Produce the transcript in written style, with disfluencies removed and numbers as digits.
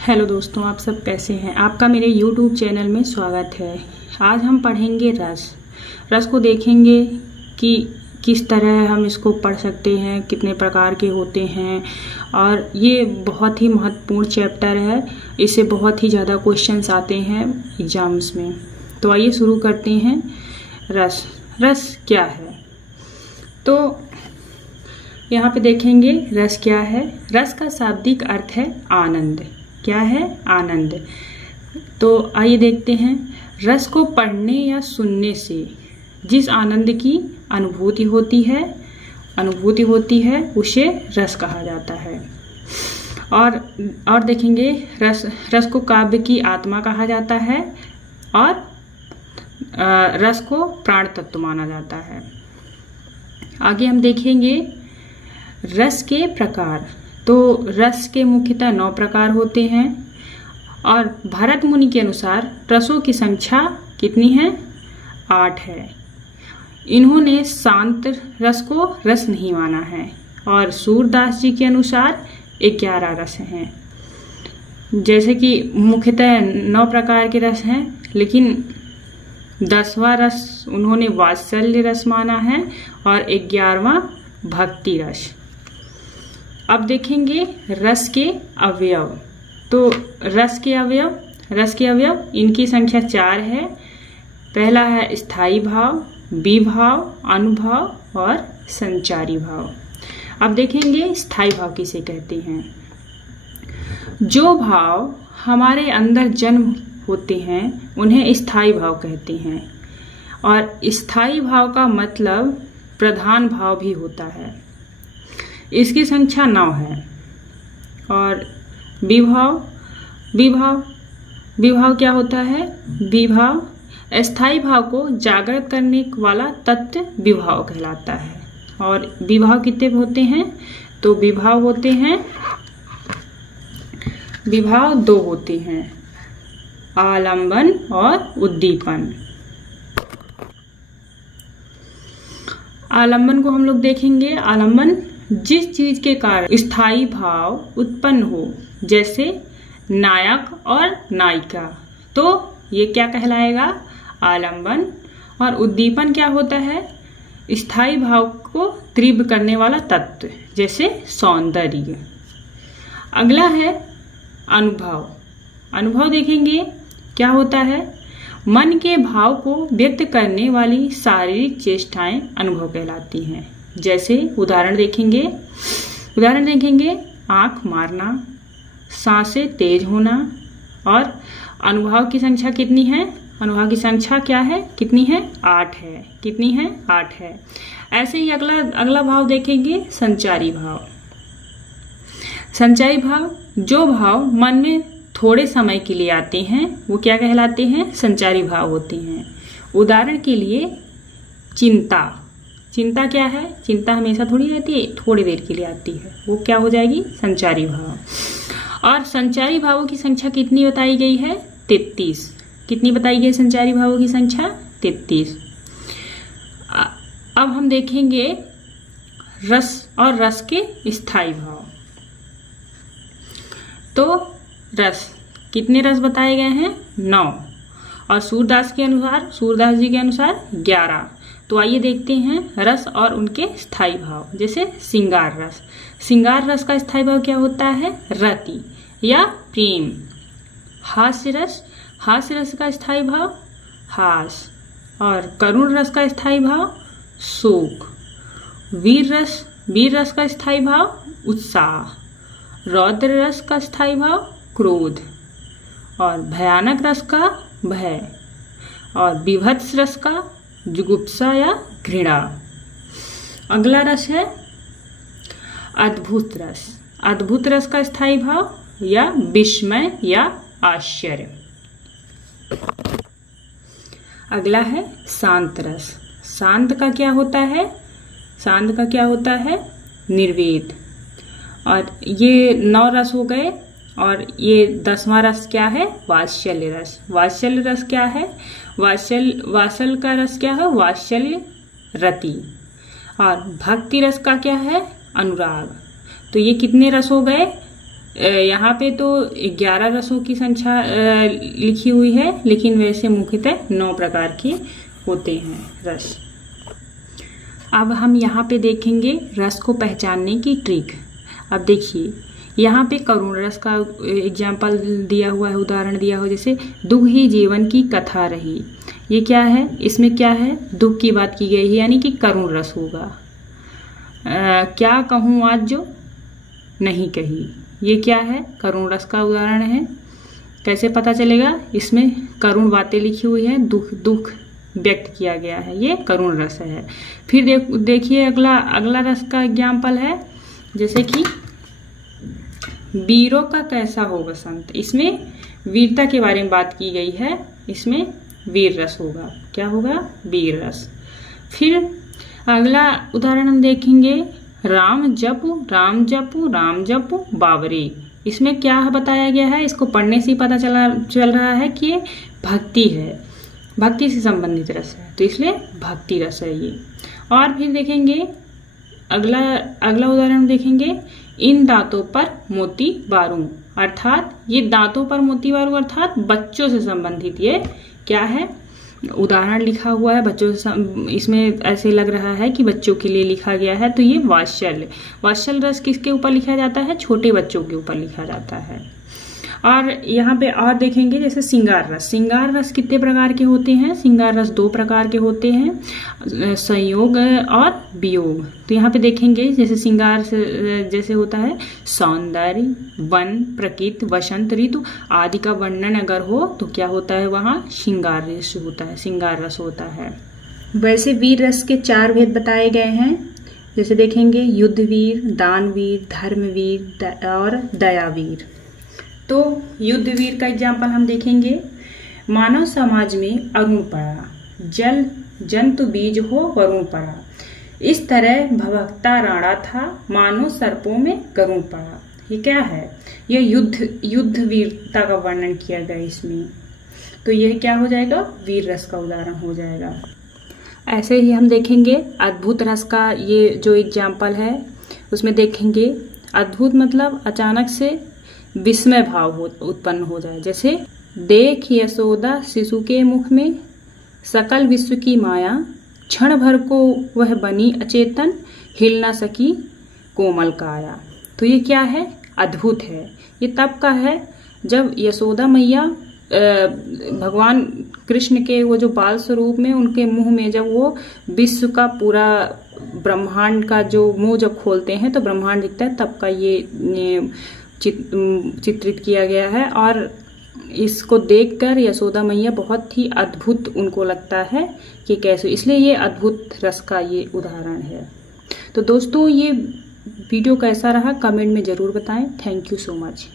Hello दोस्तों, आप सब कैसे हैं। आपका मेरे YouTube चैनल में स्वागत है। आज हम पढ़ेंगे रस को देखेंगे कि किस तरह हम इसको पढ़ सकते हैं, कितने प्रकार के होते हैं। और ये बहुत ही महत्वपूर्ण चैप्टर है, इससे बहुत ही ज़्यादा क्वेश्चंस आते हैं एग्जाम्स में। तो आइए शुरू करते हैं। रस क्या है, तो यहाँ पे देखेंगे रस क्या है। रस का शाब्दिक अर्थ है आनंद। क्या है? आनंद। तो आइए देखते हैं। रस को पढ़ने या सुनने से जिस आनंद की अनुभूति होती है उसे रस कहा जाता है। और देखेंगे रस को काव्य की आत्मा कहा जाता है और रस को प्राण तत्व माना जाता है। आगे हम देखेंगे रस के प्रकार। तो रस के मुख्यतः 9 प्रकार होते हैं और भरत मुनि के अनुसार रसों की संख्या कितनी है? 8 है। इन्होंने शांत रस को रस नहीं माना है और सूरदास जी के अनुसार 11 रस हैं। जैसे कि मुख्यतः 9 प्रकार के रस हैं, लेकिन 10वां रस उन्होंने वात्सल्य रस माना है और 11वां भक्ति रस। अब देखेंगे रस के अवयव। तो रस के अवयव इनकी संख्या 4 है। पहला है स्थायी भाव, विभाव, अनुभव और संचारी भाव। अब देखेंगे स्थायी भाव किसे कहते हैं। जो भाव हमारे अंदर जन्म होते हैं उन्हें स्थायी भाव कहते हैं। और स्थायी भाव का मतलब प्रधान भाव भी होता है। इसकी संख्या 9 है। और विभाव क्या होता है? विभाव स्थायी भाव को जागृत करने वाला तत्व विभाव कहलाता है। और विभाव कितने होते हैं? तो विभाव 2 होते हैं, आलंबन और उद्दीपन। आलंबन को हम लोग देखेंगे। आलंबन जिस चीज के कारण स्थायी भाव उत्पन्न हो, जैसे नायक और नायिका, तो ये क्या कहलाएगा? आलंबन। और उद्दीपन क्या होता है? स्थायी भाव को तीव्र करने वाला तत्व, जैसे सौंदर्य। अगला है अनुभव। अनुभव देखेंगे क्या होता है? मन के भाव को व्यक्त करने वाली शारीरिक चेष्टाएं अनुभव कहलाती हैं। जैसे उदाहरण देखेंगे आंख मारना, सांसें तेज होना। और अनुभव की संख्या कितनी है? अनुभव की संख्या क्या है? कितनी है? 8 है। कितनी है? 8 है। ऐसे ही अगला भाव देखेंगे संचारी भाव। संचारी भाव जो भाव मन में थोड़े समय के लिए आते हैं वो क्या कहलाते हैं? संचारी भाव होते हैं। उदाहरण के लिए चिंता क्या है? चिंता हमेशा थोड़ी रहती है, थोड़ी देर के लिए आती है, वो क्या हो जाएगी? संचारी भाव। और संचारी भावों की संख्या कितनी बताई गई है? 33। कितनी बताई गई संचारी भावों की संख्या? 33। अब हम देखेंगे रस और रस के स्थायी भाव। तो रस कितने रस बताए गए हैं? 9। और सूरदास जी के अनुसार 11। तो आइए देखते हैं रस और उनके स्थायी भाव। जैसे श्रृंगार रस का स्थायी भाव क्या होता है? रति या प्रेम। हास्य रस का स्थायी भाव हास। और करुण रस का स्थायी भाव शोक। वीर रस का स्थायी भाव उत्साह। रौद्र रस का स्थायी भाव क्रोध। और भयानक रस का भय। और विभत्स रस का जुगुप्सा या घृणा। अगला रस है अद्भुत रस का स्थायी भाव या विस्मय या आश्चर्य। अगला है शांत रस। शांत का क्या होता है? निर्वेद। और ये 9 रस हो गए। और ये 10वां रस क्या है? वात्सल्य रस क्या है? वात्सल का रस क्या है? वात्सल्य रति। और भक्ति रस का क्या है? अनुराग। तो ये कितने रस हो गए? यहाँ पे तो 11 रसों की संख्या लिखी हुई है, लेकिन वैसे मुख्यतः 9 प्रकार के होते हैं रस। अब हम यहाँ पे देखेंगे रस को पहचानने की ट्रिक। अब देखिए यहाँ पे करुण रस का एग्जाम्पल दिया हुआ है, उदाहरण दिया हुआ, जैसे दुख ही जीवन की कथा रही। ये क्या है, इसमें क्या है, दुख की बात की गई है, यानी कि करुण रस होगा। क्या कहूँ आज जो नहीं कही, ये क्या है, करुण रस का उदाहरण है। कैसे पता चलेगा, इसमें करुण बातें लिखी हुई है, दुख व्यक्त किया गया है, ये करुण रस है। फिर देखिए अगला रस का एग्जाम्पल है, जैसे कि वीरों का कैसा हो बसंत। इसमें वीरता के बारे में बात की गई है, इसमें वीर रस होगा। क्या होगा, वीर रस। फिर अगला उदाहरण हम देखेंगे, राम जपु राम जपु राम जपु बावरे। इसमें क्या बताया गया है, इसको पढ़ने से ही पता चल रहा है कि ये भक्ति है, भक्ति से संबंधित रस है, तो इसलिए भक्ति रस है ये। और फिर देखेंगे अगला उदाहरण देखेंगे, इन दांतों पर मोती बारू, अर्थात ये दांतों पर मोती बारू अर्थात बच्चों से संबंधित ये क्या है, उदाहरण लिखा हुआ है बच्चों से। इसमें ऐसे लग रहा है कि बच्चों के लिए लिखा गया है, तो ये वात्सल्य रस किसके ऊपर लिखा जाता है, छोटे बच्चों के ऊपर लिखा जाता है। और यहाँ पे और देखेंगे जैसे श्रृंगार रस कितने प्रकार के होते हैं, श्रृंगार रस 2 प्रकार के होते हैं, संयोग और वियोग। तो यहाँ पे देखेंगे जैसे श्रृंगार जैसे होता है सौंदर्य, वन, प्रकृति, वसंत ऋतु आदि का वर्णन अगर हो तो क्या होता है, वहाँ श्रृंगार रस होता है। वैसे वीर रस के 4 भेद बताए गए हैं, जैसे देखेंगे युद्धवीर, दानवीर, धर्मवीर और दयावीर। तो युद्धवीर का एग्जाम्पल हम देखेंगे, मानव समाज में अरुण पड़ा, जल जंतु बीज हो वरुण पड़ा, इस तरह भवकता राणा था, मानो सर्पों में गरुण पड़ा। ये क्या है, ये युद्ध वीरता का वर्णन किया गया इसमें, तो यह क्या हो जाएगा, वीर रस का उदाहरण हो जाएगा। ऐसे ही हम देखेंगे अद्भुत रस का ये जो एग्जाम्पल है, उसमें देखेंगे अद्भुत मतलब अचानक से विस्मय भाव उत्पन्न हो जाए, जैसे देख यशोदा शिशु के मुख में सकल विश्व की माया, क्षण भर को वह बनी अचेतन, हिल ना सकी कोमल काया। तो ये क्या है, अद्भुत है। ये तब का है जब यशोदा मैया भगवान कृष्ण के वो जो बाल स्वरूप में उनके मुंह में जब वो विश्व का पूरा ब्रह्मांड का जो मुंह जब खोलते हैं तो ब्रह्मांड दिखता है, तब का ये चित्रित किया गया है। और इसको देखकर यशोदा मैया बहुत ही अद्भुत उनको लगता है कि कैसे, इसलिए ये अद्भुत रस का ये उदाहरण है। तो दोस्तों ये वीडियो कैसा रहा कमेंट में जरूर बताएं। Thank you so much.